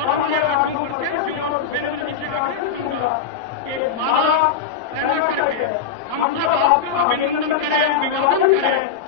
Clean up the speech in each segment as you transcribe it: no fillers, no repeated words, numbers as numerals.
और अन्य पार्टियों के जो सुरेंद्र जी से आग्रह करूंगा कि माला पहना करके हम सब आपका अभिनंदन करें, अभिवादन करें।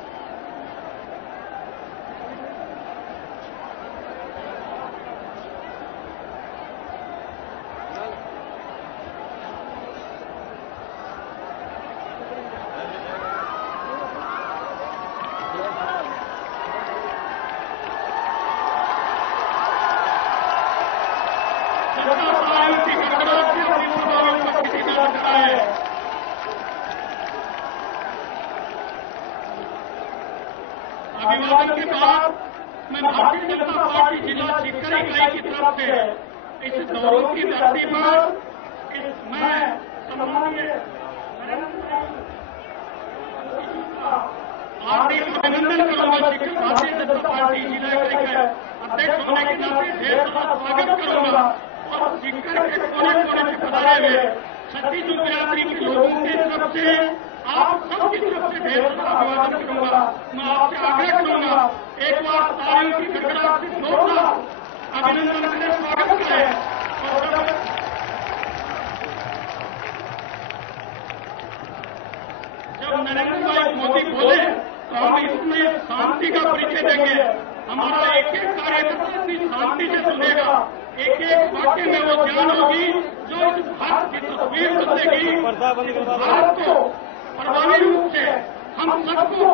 अभिवादन के बाद मैं भारतीय जनता पार्टी जिला सीकर इकाई की तरफ से इस दौर की धरती पर मैं सम्मानीय हार्दिक अभिनंदन करूंगा। सीकर भारतीय जनता पार्टी जिला इकाई का अध्यक्ष होने के नाते ढेर सारा स्वागत करूंगा और सीकर के कोने कोने से पधारे हुए छत्तीस बिरादरी के लोगों की तरफ से आप सबकी तरफ से ढेर सारा अभिवादन करूंगा। मैं आपसे आग्रह करूंगा एक बार तालियों की गड़गड़ाहट से जोरदार अभिनंदन करें, स्वागत करें। और जब नरेंद्र भाई मोदी बोले तो हम इसमें शांति का परिचय देंगे। हमारा एक एक कार्यकर्ता इतनी शांति से सुनेगा, एक एक वाक्य में वो जान होगी जो इस भारत की तस्वीर बदलेगी। भारत को प्रभावी रूप से हम सबको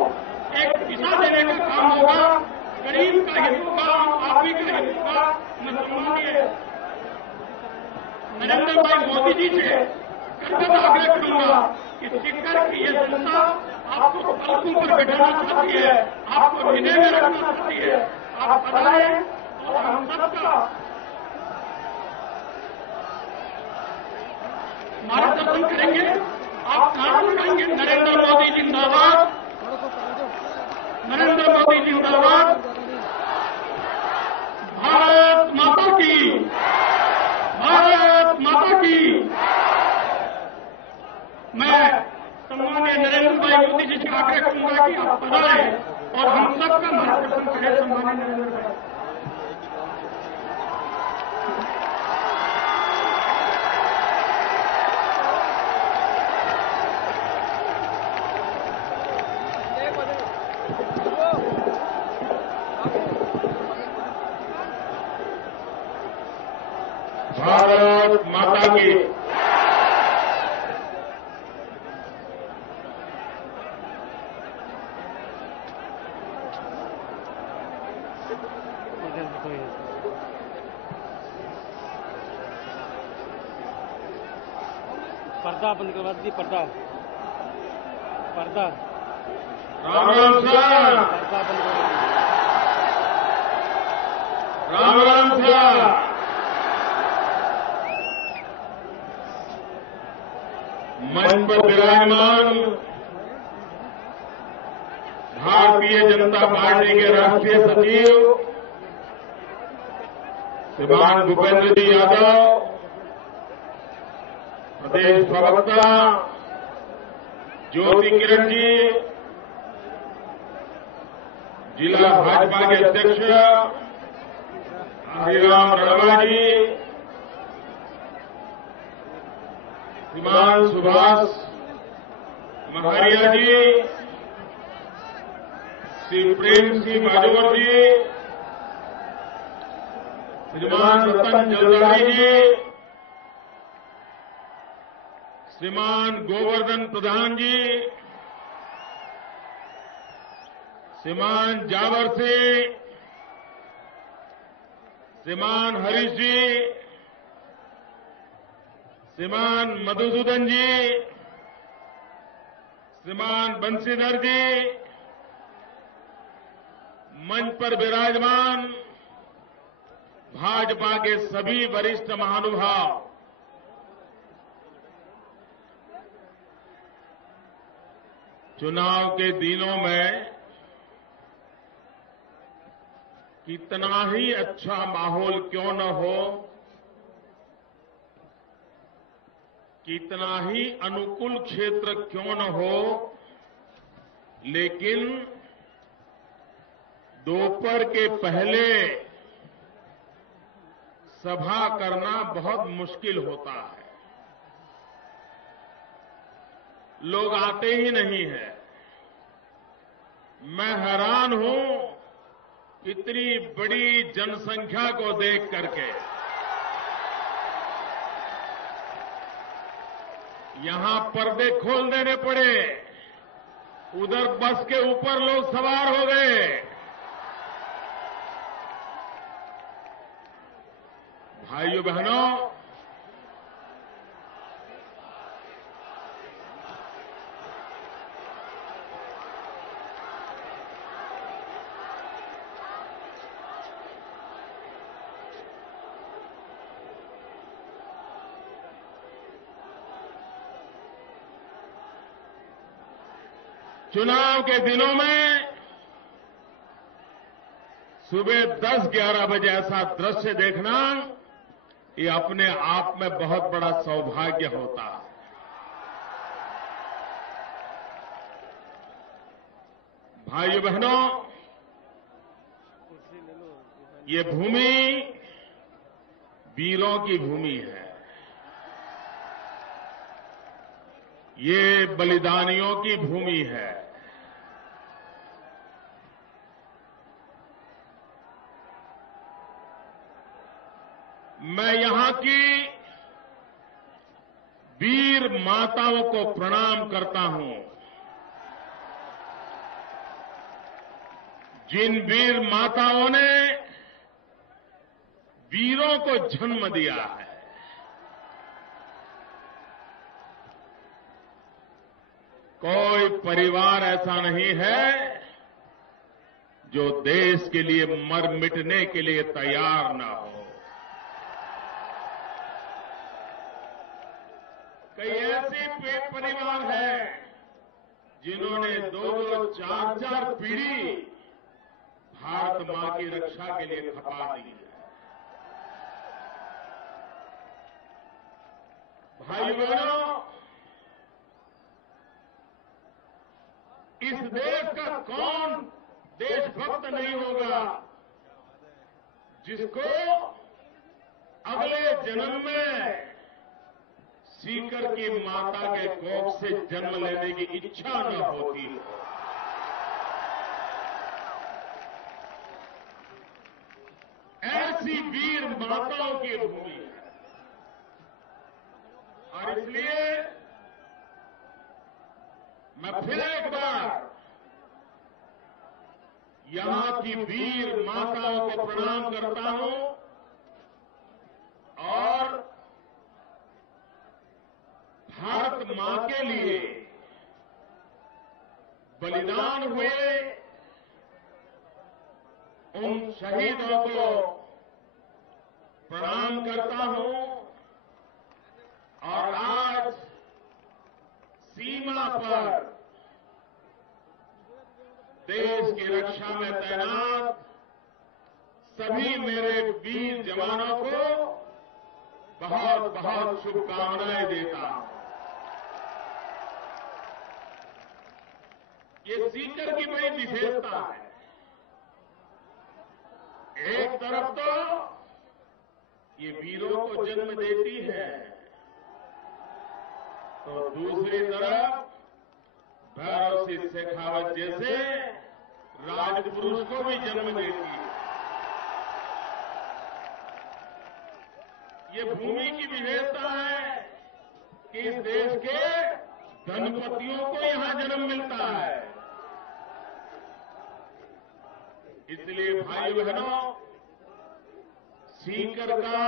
एक दिशा देने का काम होगा। गरीब का हित होगा, आदमी का हित होगा। मैं सम्मानीय नरेंद्र भाई मोदी जी से करकर आग्रह करूंगा कि सीकर की ये जनता आपको पलकों पर बैठाना चाहती है, आपको हृदय में रखना चाहती है। आप पधारें और हम सबका मार्गदर्शन करेंगे। आप नारा लगाएंगे, नरेंद्र मोदी जिंदाबाद, नरेंद्र मोदी जिंदाबाद, भारत माता की, भारत माता की। मैं सम्मानीय नरेंद्र भाई मोदी जी से आग्रह करूंगा कि आप पधारें और हम सबका मार्गदर्शन करें। सम्मानीय नरेंद्र भाई, भारत माता की। पर्दा बंद करवा दीजिए, पर्दा पर्दा राम राम सर, पर्दा बंद करवा दीजिए। राम राम सर। मंच पर विराजमान भारतीय जनता पार्टी के राष्ट्रीय सचिव श्रीमान भूपेंद्र जी यादव, प्रदेश प्रवक्ता ज्योति किरण जी, जिला भाजपा के अध्यक्ष हरिराम रणवा जी, श्रीमान सुभाष महारिया जी, श्री प्रेम सिंह बाजोर जी, श्रीमान रतन जलदारी जी, श्रीमान गोवर्धन प्रधान जी, श्रीमान जावर सिंह, श्रीमान हरीश जी, श्रीमान मधुसूदन जी, श्रीमान बंशीधर जी, मंच पर विराजमान भाजपा के सभी वरिष्ठ महानुभाव, चुनाव के दिनों में कितना ही अच्छा माहौल क्यों न हो, कितना ही अनुकूल क्षेत्र क्यों न हो, लेकिन दोपहर के पहले सभा करना बहुत मुश्किल होता है। लोग आते ही नहीं हैं। मैं हैरान हूं इतनी बड़ी जनसंख्या को देख करके। यहां पर्दे खोल देने पड़े, उधर बस के ऊपर लोग सवार हो गए। भाइयों बहनों, चुनाव के दिनों में सुबह 10-11 बजे ऐसा दृश्य देखना ये अपने आप में बहुत बड़ा सौभाग्य होता है। भाइयों बहनों, ये भूमि वीरों की भूमि है। ये बलिदानियों की भूमि है। मैं यहां की वीर माताओं को प्रणाम करता हूं, जिन वीर माताओं ने वीरों को जन्म दिया है। कोई परिवार ऐसा नहीं है जो देश के लिए मर मिटने के लिए तैयार ना हो। कई ऐसे परिवार हैं जिन्होंने 2-2, 4-4 पीढ़ी भारत मां की रक्षा के लिए खपा दी है। भाई बहनों, इस देश का कौन देशभक्त नहीं होगा जिसको अगले जन्म में सीकर की माता के कोख से जन्म लेने की इच्छा न होती हो। ऐसी वीर माताओं की भूमि है और इसलिए मैं फिर एक बार यहां की वीर माताओं को प्रणाम करता हूं और भारत मां के लिए बलिदान हुए उन शहीदों को प्रणाम करता हूं और आज सीमा पर देश की रक्षा में तैनात सभी मेरे वीर जवानों को बहुत बहुत शुभकामनाएं देता हूं। ये सीकर की बड़ी विशेषता है। एक तरफ तो ये वीरों को जन्म देती है तो दूसरी तरफ भैरव सिंह शेखावत जैसे राजपुरुष को भी जन्म देती है। ये भूमि की विशेषता है कि इस देश के धनपतियों को यहां जन्म मिलता है। इसलिए भाई बहनों, सीकर का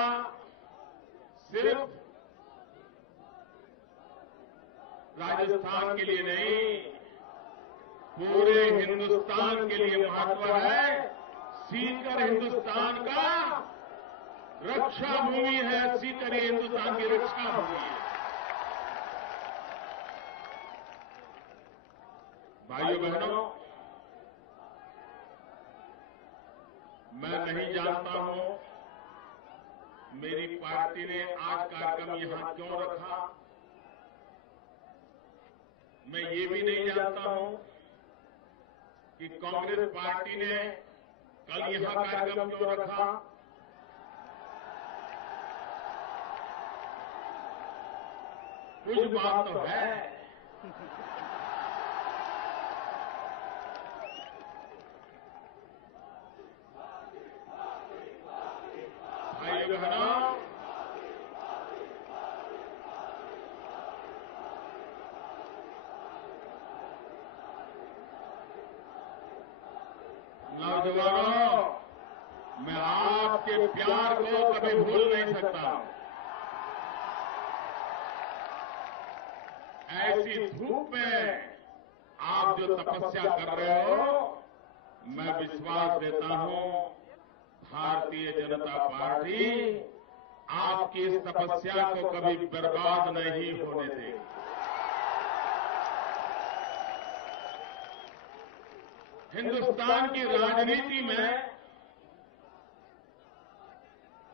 सिर्फ राजस्थान के लिए नहीं, पूरे हिंदुस्तान के लिए महत्व है। सीकर हिंदुस्तान का रक्षा भूमि है। सीकर ही हिंदुस्तान की रक्षा भूमि है। भाइयों बहनों, मैं नहीं जानता हूं मेरी पार्टी ने आज कार्यक्रम यहां क्यों रखा। मैं ये भी नहीं जानता हूं कि कांग्रेस पार्टी ने कल यहां कार्यक्रम क्यों रखा। कुछ बात तो है। भाइयों बहनों, नौजवानों, मैं आपके प्यार को कभी भूल नहीं सकता। ऐसी धूप में आप जो तपस्या कर रहे हो, मैं विश्वास देता हूं भारतीय जनता पार्टी आपकी इस तपस्या को कभी बर्बाद नहीं होने देगी। हिंदुस्तान की राजनीति में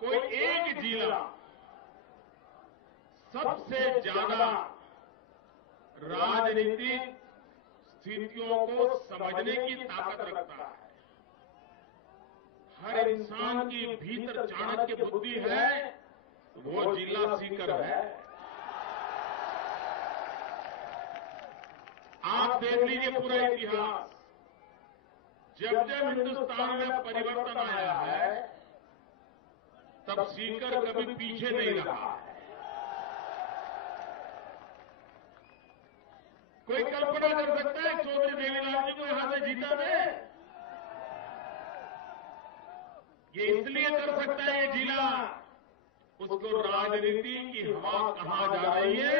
कोई एक जिला सबसे ज्यादा राजनीतिक स्थितियों को समझने की ताकत रखता है। हर इंसान की भीतर चाणक्य बुद्धि है, वो जिला सीकर है। आप देख लीजिए पूरा इतिहास, जब जब हिंदुस्तान में परिवर्तन आया है, तब सीकर कभी पीछे नहीं रहा है। कोई कल्पना कर सकता है चौधरी देवीलाल जी को यहां से जीता दे? ये इसलिए कर सकता है ये जिला, उसको राजनीति की हवा कहां जा रही है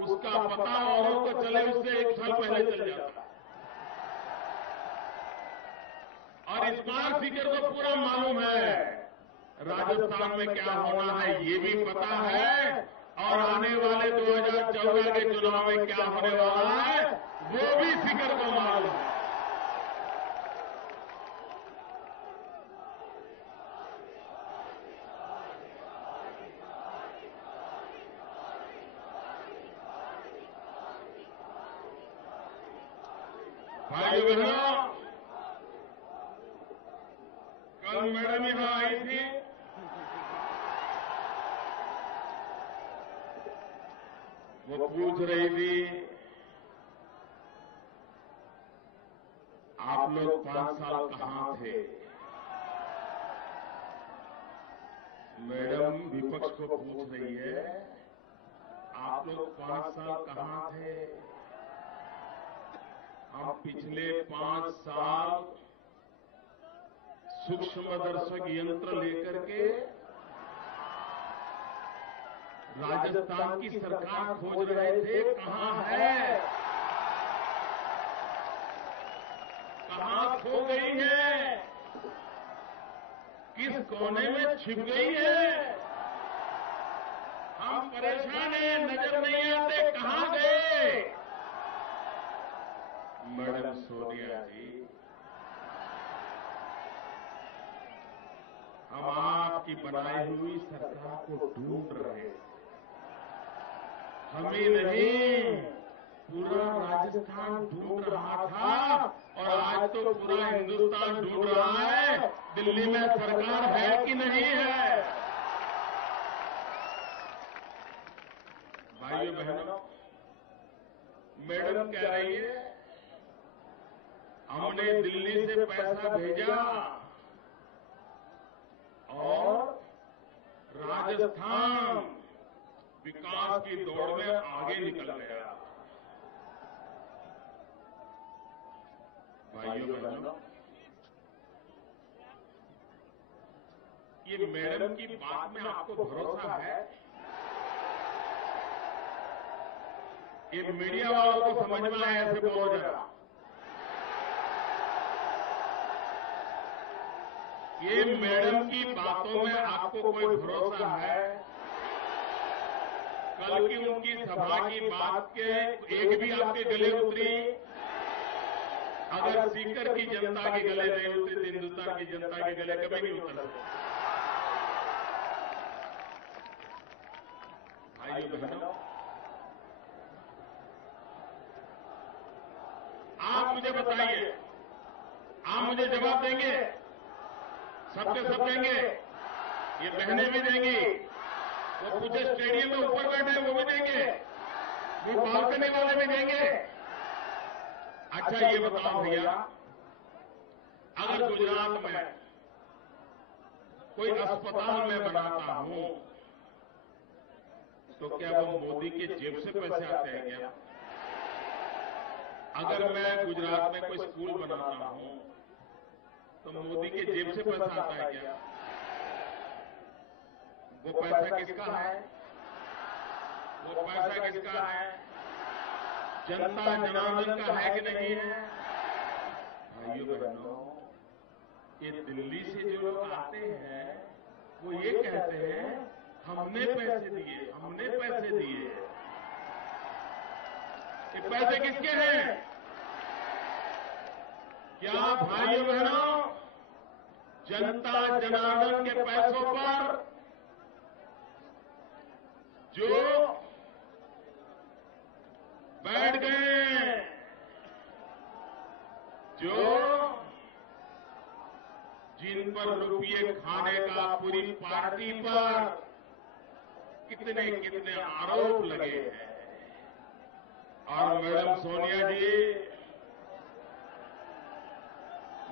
उसका पता औरों को चले उससे 1 साल पहले चल जाता है। और इस बार सीकर को पूरा मालूम है राजस्थान में क्या होना है, ये भी पता है, और आने वाले 2014 के चुनाव में क्या होने वाला है वो भी सीकर को मालूम है। भाइयों बहनों, कल मैडम यहां आई थी, वो पूछ रही थी आप लोग 5 साल कहां थे? मैडम विपक्ष को पूछ रही है आप लोग 5 साल कहां थे? हम पिछले 5 साल सूक्ष्मदर्शक यंत्र लेकर के राजस्थान की सरकार खोज रहे थे, कहां है, कहां खो गई है, किस कोने में छिप गई है। हम परेशान हैं, नजर नहीं आते, कहां गए? मैडम सोनिया जी, हम आपकी बनाई हुई सरकार को ढूंढ रहे हैं। हमें नहीं, पूरा राजस्थान ढूंढ रहा था, और आज तो पूरा हिंदुस्तान ढूंढ रहा है दिल्ली में सरकार है कि नहीं है। भाइयों बहनों, मैडम कह रही है हमने दिल्ली से पैसा भेजा और राजस्थान विकास की दौड़ में आगे निकल गया। भाइयों बहनों, ये मैडम की बात में आपको भरोसा है? ये मीडिया वालों को समझ में आया, ऐसे बोलो जरा। ये मैडम की बातों में आपको कोई भरोसा है? कल की उनकी सभा की बात के एक भी आपके गले उतरी? अगर सीकर की जनता के गले नहीं उतरी तो हिंदुस्तान की जनता के गले कभी नहीं उतर सकते। भाइयों बहनों, आप मुझे बताइए, आप मुझे जवाब देंगे? सबके सब देंगे? ये बहनें भी देंगी, वो पूछे स्टेडियम में ऊपर बैठे वो भी देंगे, वो बालकनी वाले भी देंगे। अच्छा ये बताओ भैया, अगर गुजरात में कोई अस्पताल में बनाता हूं तो क्या वो मोदी के जेब से पैसे आते हैं क्या? अगर मैं गुजरात में कोई स्कूल बनाता हूं तो मोदी के जेब से पैसा आता है क्या? वो पैसा किसका है? वो पैसा किसका है? जनता जनार्दन का है कि नहीं है? भाइयों बहनों, ये दिल्ली से जो लोग आते हैं वो ये कहते हैं हमने पैसे दिए, हमने पैसे दिए। ये पैसे किसके हैं? क्या भाइयों बहनों, जनता जनार्दन के पैसों पर जो बैठ गए, जो जिन पर रुपये खाने का पूरी पार्टी पर कितने कितने आरोप लगे हैं। और मैडम सोनिया जी,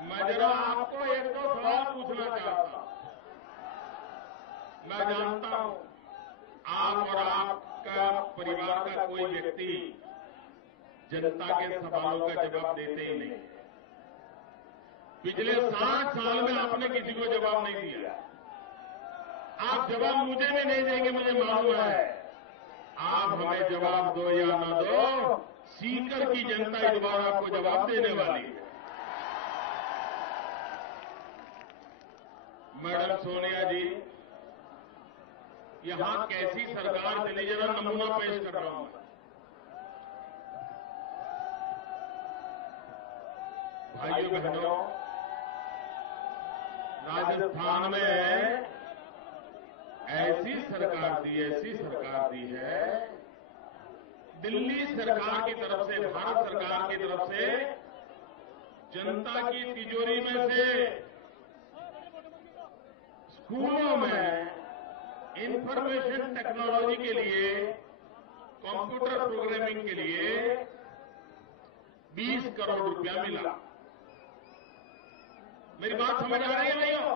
मैं जरा आपको एक दो सवाल पूछना चाहता हूं। मैं जानता हूं आप और आपका परिवार का कोई व्यक्ति जनता के सवालों का जवाब देते ही नहीं। पिछले 60 साल में आपने किसी को जवाब नहीं दिया। आप जवाब मुझे भी नहीं देंगे, मुझे मालूम है। आप हमें जवाब दो या ना दो, सीकर की जनता इस बार आपको जवाब देने वाली है। मैडम सोनिया जी, यहां कैसी सरकार चली, जरा नमूना पेश कर रहा हूं। भाइयों बहनों, राजस्थान में ऐसी सरकार दी है, दिल्ली सरकार की तरफ से, भारत सरकार की तरफ से जनता की तिजोरी में से स्कूलों में इंफॉर्मेशन टेक्नोलॉजी के लिए, कंप्यूटर प्रोग्रामिंग के लिए 20 करोड़ रुपया मिला। मेरी बात समझ आ रही है नहीं हो?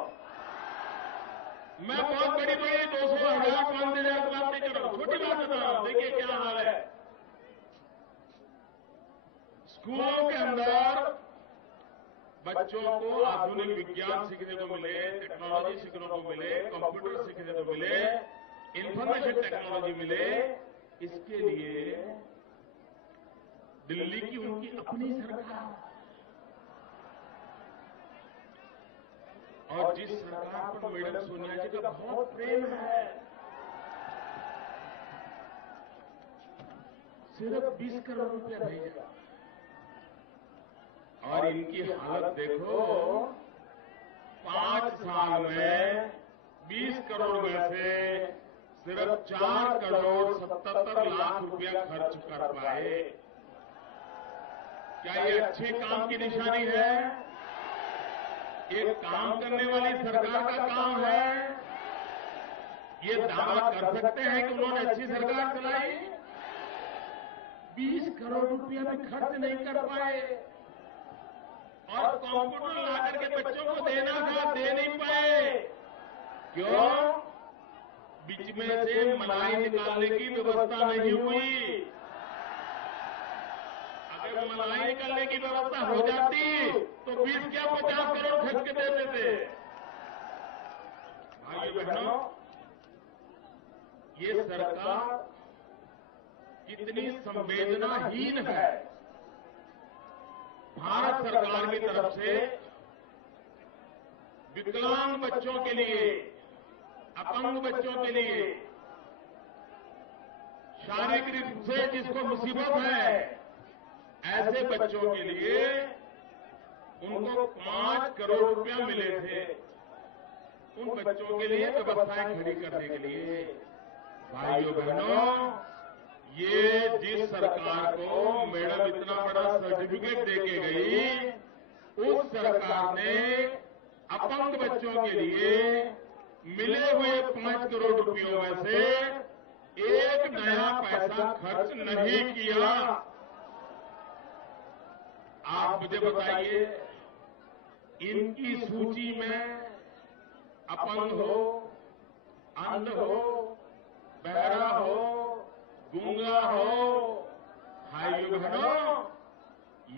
मैं बहुत बड़ी 200,000 5,000 की बात नहीं कर रहा हूं, छोटी बात बता रहा हूं। देखिए क्या हाल है स्कूलों के अंदर। बच्चों को आधुनिक विज्ञान सीखने को मिले, टेक्नोलॉजी सीखने को मिले, कंप्यूटर सीखने को मिले, इंफॉर्मेशन टेक्नोलॉजी मिले, इसके लिए दिल्ली की उनकी अपनी सरकार, और जिस सरकार पर मैडम सोनिया जी का बहुत प्रेम है, सिर्फ 20 करोड़ रुपया भेजा। और इनकी हालत देखो, 5 साल में 20 करोड़ में से सिर्फ 4 करोड़ 77 लाख रुपया खर्च कर पाए। क्या ये अच्छे काम की निशानी है? ये काम करने वाली सरकार का काम है? ये दावा कर सकते हैं कि उन्होंने अच्छी सरकार चलाई? 20 करोड़ रुपया भी खर्च नहीं कर पाए, और कंप्यूटर लाकर के बच्चों को देना था, दे नहीं पाए। क्यों? बीच में से मलाई निकालने की व्यवस्था नहीं हुई। अगर मलाई निकालने की व्यवस्था हो जाती तो 20 क्या 50 करोड़ खर्च के देते थे। भाइयों बहनों, ये सरकार कितनी संवेदनाहीन है। भारत सरकार की तरफ से विकलांग बच्चों के लिए, अपंग बच्चों के लिए, शारीरिक रूप से जिसको मुसीबत है, ऐसे बच्चों के लिए उनको 5 करोड़ रुपया मिले थे, उन बच्चों के लिए व्यवस्थाएं खड़ी करने के लिए। भाइयों बहनों, ये जिस सरकार को मैडम इतना बड़ा सर्टिफिकेट देके गई, उस सरकार ने अपंग बच्चों के लिए मिले हुए 5 करोड़ रुपयों में से एक नया पैसा खर्च नहीं किया। आप मुझे बताइए, इनकी सूची में अपंग हो, अंध हो, बहरा हो, गूंगा हो, भाइयों बहनों,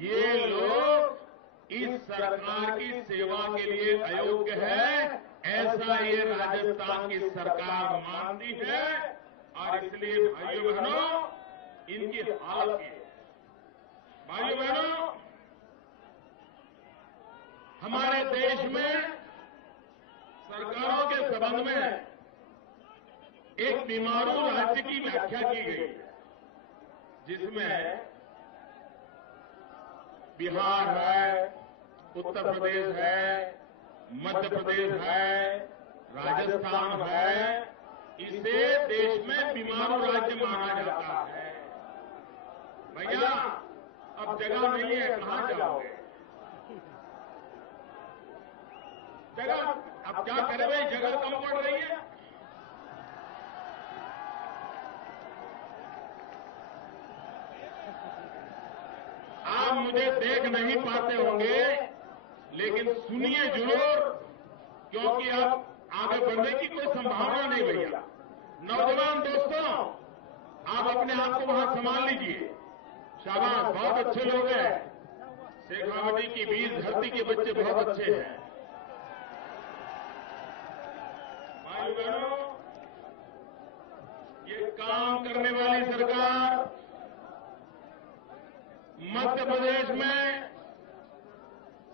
ये लोग इस सरकार की सेवा के लिए अयोग्य है, ऐसा ये राजस्थान की सरकार मानती है। और इसलिए भाइयों बहनों, इनकी हालत ये। भाइयों बहनों, हमारे देश में सरकारों के संबंध में एक बीमारू राज्य की व्याख्या की गई है, जिसमें बिहार है, उत्तर प्रदेश है, मध्य प्रदेश है, राजस्थान है। इसे देश में बीमारू राज्य माना जाता है। भैया, अब जगह नहीं है, कहां जाओगे? जगह अब क्या करें भाई, जगह कम पड़ रही है। आप मुझे देख नहीं पाते होंगे, लेकिन सुनिए जरूर, क्योंकि अब आगे बढ़ने की कोई संभावना नहीं भैया। नौजवान दोस्तों, आप अपने आप को वहां संभाल लीजिए। शाबाश, बहुत अच्छे लोग हैं। शेखावटी की वीर धरती के बच्चे बहुत अच्छे हैं। भाई बहनों, ये काम करने वाली सरकार मध्य प्रदेश में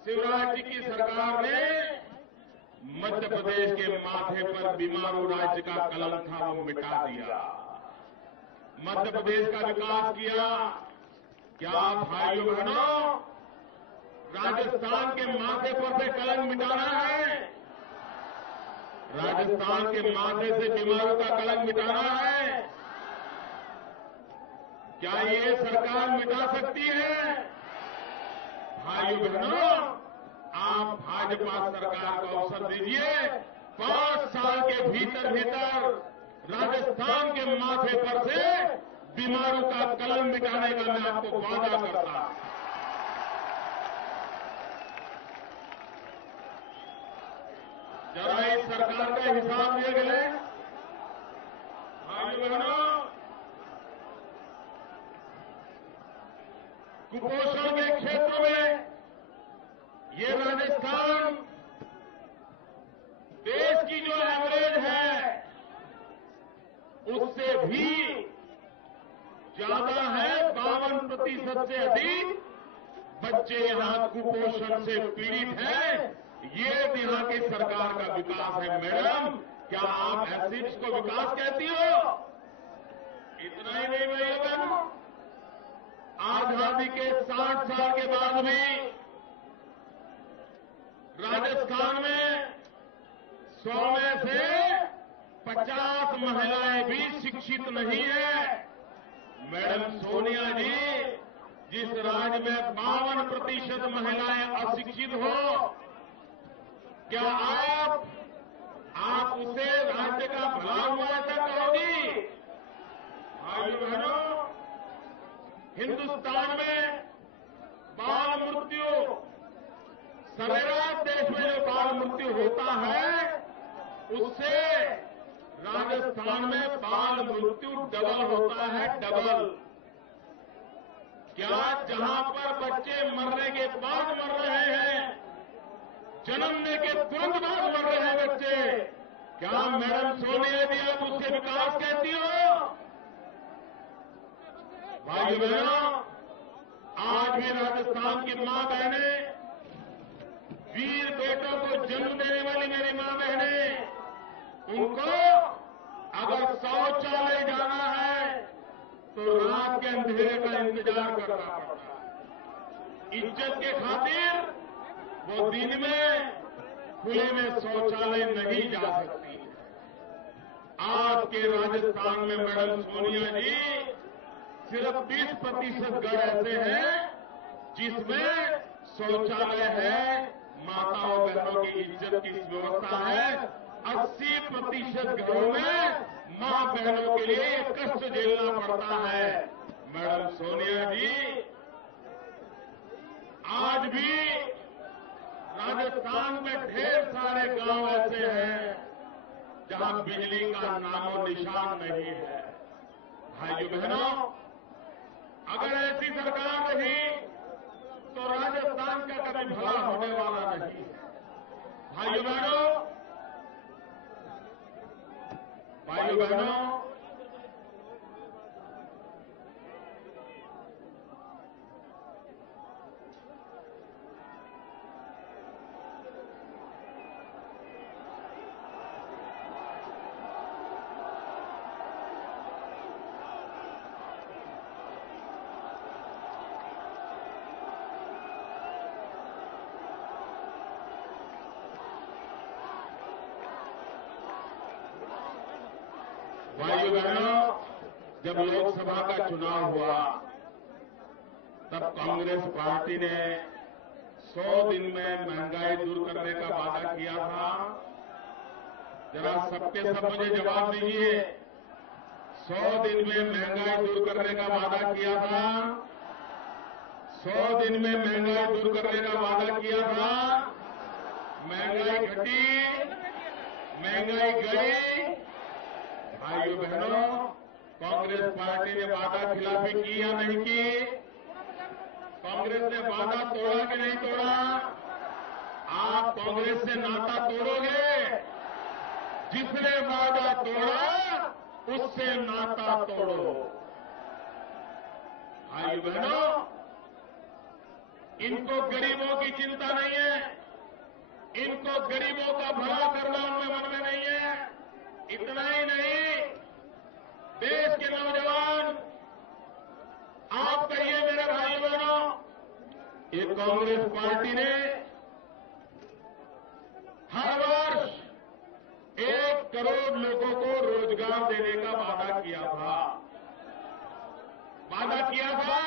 शिवराज जी की सरकार ने मध्य प्रदेश के माथे पर बीमारू राज्य का कलंक था, वो मिटा दिया। मध्य प्रदेश का विकास किया। क्या भाइयों बहनों, राजस्थान के माथे पर से कलंक मिटाना है? राजस्थान के माथे से बीमारू का कलंक मिटाना है? क्या ये सरकार मिटा सकती है? भाइयों बहनों, आप भाजपा सरकार को अवसर दीजिए। 5 साल के भीतर भीतर राजस्थान के माथे पर से बीमारू का कलंक मिटाने का मैं आपको वादा करता हूं। जरा इस सरकार का हिसाब देख लें। भाइयों बहनों, कुपोषण के क्षेत्र में ये राजस्थान देश की जो एवरेज है उससे भी ज्यादा है। 52% से अधिक बच्चे यहां कुपोषण से पीड़ित हैं। ये यहाँ की सरकार का विकास है। मैडम, क्या आप एसिड्स को विकास कहती हो? इतना ही नहीं भैया बहनों, आजादी के 60 साल के बाद भी राजस्थान में 100 में से 50 महिलाएं भी शिक्षित नहीं है। मैडम सोनिया जी, जिस राज्य में 52% महिलाएं अशिक्षित हो, क्या आप उसे राज्य का भला हुआ ऐसा कहोगी? भाइयों बहनों, हिंदुस्तान में बाल मृत्यु, सरेराश देश में जो बाल मृत्यु होता है, उससे राजस्थान में बाल मृत्यु डबल होता है, डबल। क्या जहां पर बच्चे मरने के बाद मर रहे हैं, जन्मने के तुरंत बाद मर रहे हैं बच्चे, क्या मैडम सोनिया जी आप उसके विकास कहती हो? भाइयों बहनों, आज भी राजस्थान की मां बहनें, वीर बेटों को जन्म देने वाली मेरी मां बहनें, उनको अगर शौचालय जाना है तो रात के अंधेरे का इंतजार करना पड़ता है। इज्जत के खातिर वो दिन में खुले में शौचालय नहीं जा सकती। आज के राजस्थान में मैडम सोनिया जी सिर्फ 20% घर ऐसे हैं जिसमें शौचालय है, माताओं बहनों की इज्जत की व्यवस्था है। 80% घरों में मां बहनों के लिए कष्ट झेलना पड़ता है। मैडम सोनिया जी, आज भी राजस्थान में ढेर सारे गांव ऐसे हैं जहां बिजली का नामो निशान नहीं है। भाइयों बहनों, अगर ऐसी सरकार रही तो राजस्थान का कभी भला होने वाला नहीं। भाइयों बहनों, भाइयों बहनों, जब लोकसभा का चुनाव हुआ तब कांग्रेस पार्टी ने 100 दिन में महंगाई दूर करने का वादा किया था। जरा सबके सब मुझे जवाब दीजिए, 100 दिन में महंगाई दूर करने का वादा किया था। 100 दिन में महंगाई दूर करने का वादा किया था। महंगाई घटी, महंगाई गई। भाइयों बहनों, कांग्रेस पार्टी ने वादा खिलाफी की या नहीं की? कांग्रेस ने वादा तोड़ा कि नहीं तोड़ा? आप कांग्रेस से नाता तोड़ोगे? जिसने वादा तोड़ा उससे नाता तोड़ो। भाइयों बहनों, इनको गरीबों की चिंता नहीं है, इनको गरीबों का भला करना उनके मन में नहीं है। इतना ही नहीं, देश के नौजवान, आप कहिए मेरे भाई बहनों, ये कांग्रेस पार्टी ने हर वर्ष 1 करोड़ लोगों को रोजगार देने का वादा किया था। वादा किया था।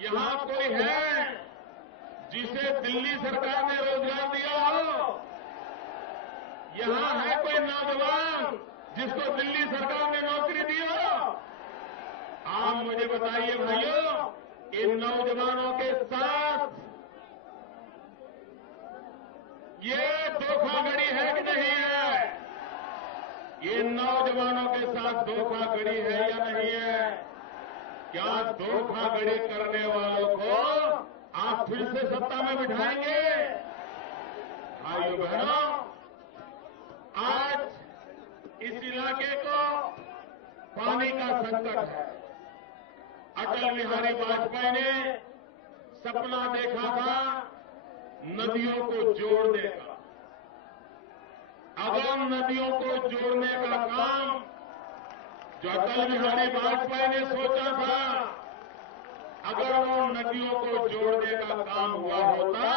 यहां कोई है जिसे दिल्ली सरकार ने रोजगार दिया हो? यहां है कोई नौजवान जिसको दिल्ली सरकार ने नौकरी दी हो? आप मुझे बताइए भाइयों, इन नौजवानों के साथ ये धोखाधड़ी है कि नहीं है? ये नौजवानों के साथ धोखाधड़ी है या नहीं है? क्या धोखाधड़ी करने वालों को आप फिर से सत्ता में बिठाएंगे? भाइयों बहनों, आज इस इलाके को पानी का संकट है। अटल बिहारी वाजपेयी ने सपना देखा था नदियों को जोड़ने का। अगर नदियों को जोड़ने का काम जो अटल बिहारी वाजपेयी ने सोचा था, अगर वो नदियों को जोड़ने का काम हुआ होता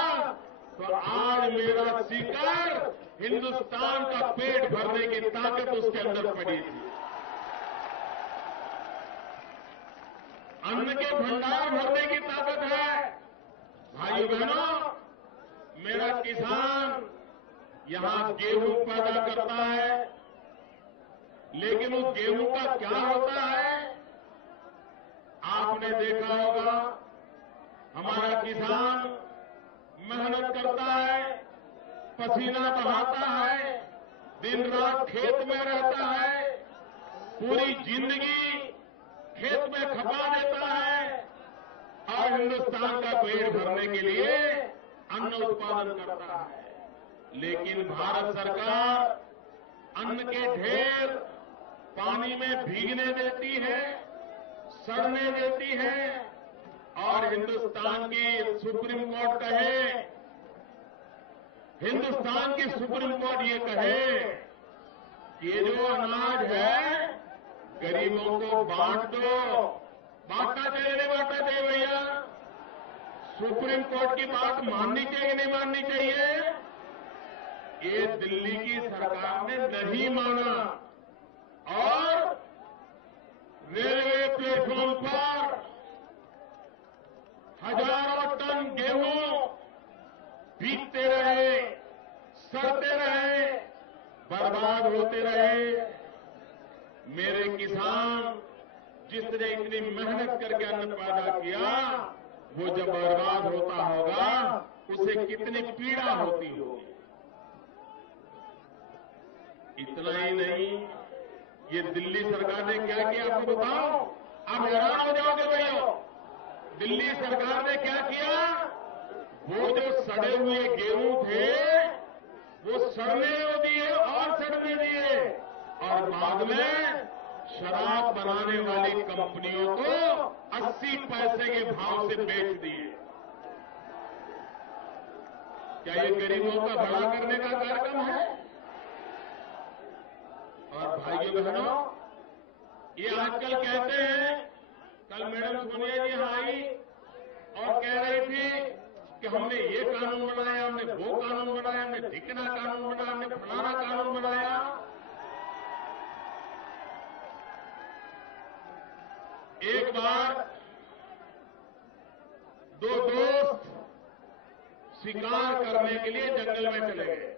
तो आज मेरा सीकर हिंदुस्तान का पेट भरने की ताकत उसके अंदर पड़ी थी। अन्न के भंडार भरने की ताकत है। भाइयों बहनों, मेरा किसान यहां गेहूं पैदा करता है, लेकिन उस गेहूं का क्या होता है? आपने देखा होगा, हमारा किसान मेहनत करता है, पसीना बहाता है, दिन रात खेत में रहता है, पूरी जिंदगी खेत में खपा देता है और हिंदुस्तान का पेट भरने के लिए अन्न उत्पादन करता है। लेकिन भारत सरकार अन्न के ढेर पानी में भीगने देती है, सड़ने देती है और हिंदुस्तान की सुप्रीम कोर्ट कहे, हिंदुस्तान की सुप्रीम कोर्ट ये कहे कि ये जो अनाज है गरीबों को बांट दो। बांटना चाहिए नहीं बांटना चाहिए भैया? सुप्रीम कोर्ट की बात माननी चाहिए नहीं माननी चाहिए? ये दिल्ली की सरकार ने नहीं माना और रेलवे प्लेटफॉर्म पर हजारों टन गेहूं भीगते रहे, सड़ते रहे, बर्बाद होते रहे, मेरे किसान जिसने इतनी मेहनत करके अन्न पैदा किया, वो जब बर्बाद होता होगा उसे कितनी पीड़ा होती होगी। इतना ही नहीं, ये दिल्ली सरकार ने क्या किया आपको बताओ, आप हैरान हो जाओगे भैया। दिल्ली सरकार ने क्या किया, वो जो सड़े हुए गेहूं थे वो सड़ने दिए और सड़ने दिए, और बाद में शराब बनाने वाली कंपनियों को 80 पैसे के भाव से बेच दिए। क्या ये गरीबों का भला करने का कार्यक्रम है? और भाइयों बहनों, ये आजकल कहते हैं, कल मैडम सोनिया जी आई और कह रही थी कि हमने ये कानून बनाया, हमने वो कानून बनाया, हमने ढिकना कानून बनाया, हमने फलाना कानून बनाया। एक बार दो दोस्त शिकार करने के लिए जंगल में चले गए।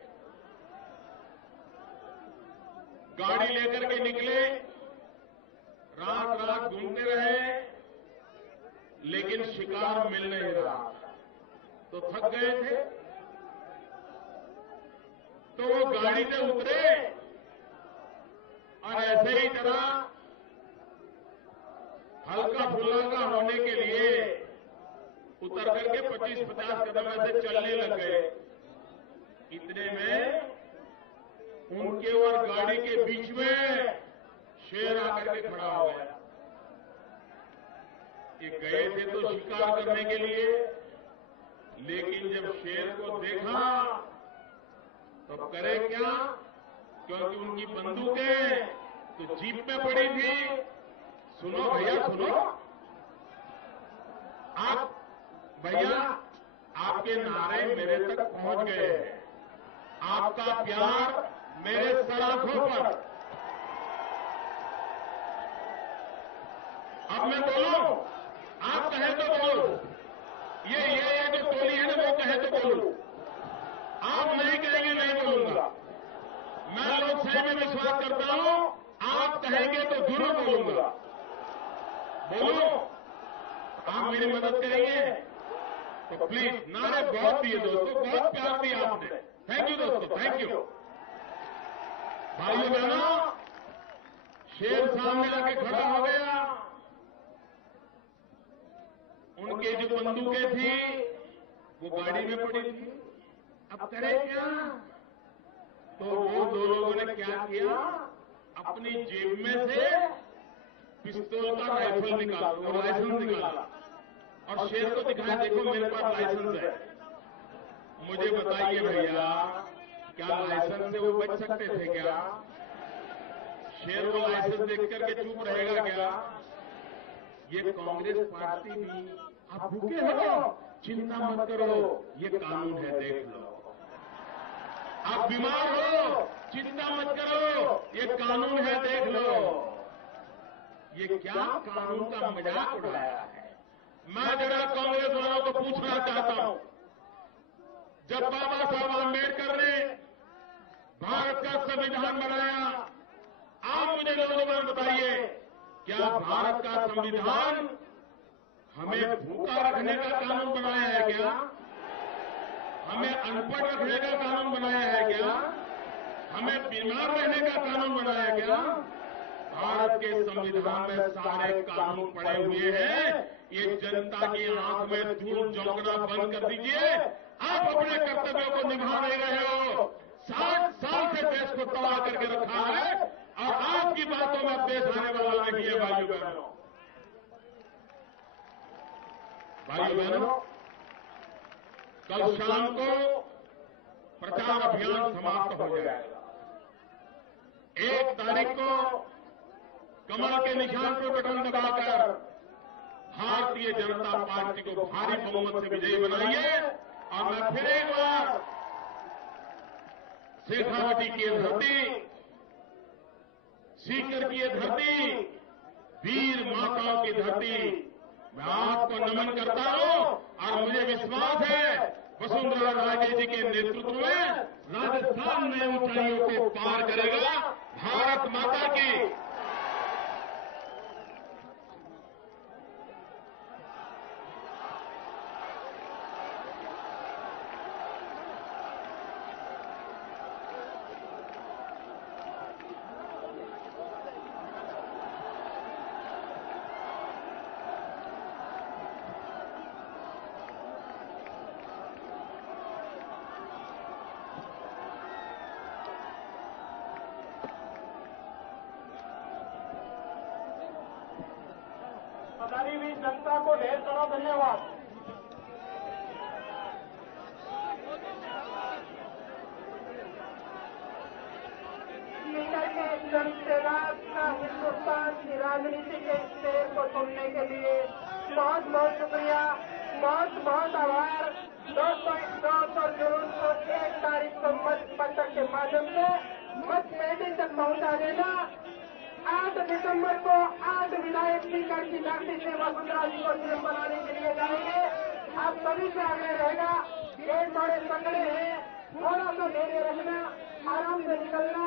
गाड़ी लेकर के निकले, रात रात घूमते रहे, लेकिन शिकार मिल नहीं रहा, तो थक गए थे। तो वो गाड़ी से उतरे और ऐसे ही जरा हल्का फुल्का होने के लिए उतर करके 25-50 कदम ऐसे चलने लग गए। इतने में उनके और गाड़ी के बीच में शेर आकर के खड़ा हो गया। ये गए थे तो शिकार करने के लिए, लेकिन जब शेर को देखा तो करे क्या, क्योंकि उनकी बंदूकें तो जीप में पड़ी थी। सुनो भैया सुनो, आप भैया आपके नारे मेरे तक पहुंच गए हैं, आपका प्यार मेरे सराखों पर। अब मैं बोलूं, आप कहें तो बोलो, ये जो टोली है ना वो कहे तो बोलूं, आप नहीं कहेंगे नहीं बोलूंगा। मैं लोकशाही में विश्वास करता हूं, आप कहेंगे तो जरूर बोलूंगा। बोलो, आप मेरी मदद करेंगे तो प्लीज। नारे बहुत दिए दोस्तों, बहुत प्यार दिया आपने, थैंक यू दोस्तों, थैंक यू। भाइयों बहनों, शेर सामने आके खड़ा हो गया। उनके जो बंदूकें थी वो गाड़ी में पड़ी थी। अब करे क्या, तो वो दो लोगों ने क्या किया, अपनी जेब में से पिस्तौल का राइफल निकाला और लाइसेंस निकाला और शेर को दिखाया, देखो मेरे पास लाइसेंस है। मुझे बताइए भैया, क्या लाइसेंस से वो बच सकते थे क्या? शेर को लाइसेंस देख करके चुप रहेगा क्या? ये कांग्रेस पार्टी भी, आप भूखे हो चिंता मत करो, ये कानून है देख लो। आप बीमार हो चिंता मत करो, ये कानून है देख लो। ये क्या कानून का मजाक उड़ाया है? मैं जरा कांग्रेस वालों को पूछना चाहता हूं, जब बाबा साहब आंबेडकर ने भारत का संविधान बनाया, आप मुझे नौजवान बताइए, क्या भारत का संविधान हमें भूखा रखने का कानून बनाया है क्या? हमें अनपढ़ रखने का कानून बनाया है क्या? हमें बीमार रहने का कानून बनाया है क्या? भारत के संविधान में सारे कानून पड़े हुए हैं। ये जनता की आंख में धूल झोंकना बंद कर दीजिए। आप अपने कर्तव्यों को निभा नहीं रहे हो। 60 साल से देश को तबाह करके रखा है और आपकी बातों में देश आने वाला नहीं है। भाइयों बहनों, कल शाम को प्रचार अभियान समाप्त हो जाएगा। 1 तारीख को कमल के निशान पर बटन दबाकर भारतीय जनता पार्टी को भारी बहुमत से विजयी बनाइए। और मैं फिर एक बार शेखावटी की धरती, सीकर की धरती, वीर माताओं की धरती, मैं आपको नमन करता हूं और मुझे विश्वास है वसुंधरा राजे जी के नेतृत्व में राजस्थान नए ऊंचाइयों को पार करेगा। भारत माता की। हमारी भी जनता को ढेर सारा धन्यवाद। हिंदुस्तान की राजनीति के स्टेज को सुनने के लिए बहुत बहुत शुक्रिया, बहुत बहुत आभार। दोस्तों, इस 2 जून को 1 तारीख को मत पत्रक के माध्यम से मत पेटी तक पहुंचा देना। 8 दिसंबर को 8 विधायक स्पीकर की नकदी से वसुंधरा जी को सीएम बनाने के लिए जाएंगे। आप सभी से आग्रह रहेगा, गेट थोड़े संकड़े हैं, थोड़ा सा धैर्य रखना, आराम से निकलना।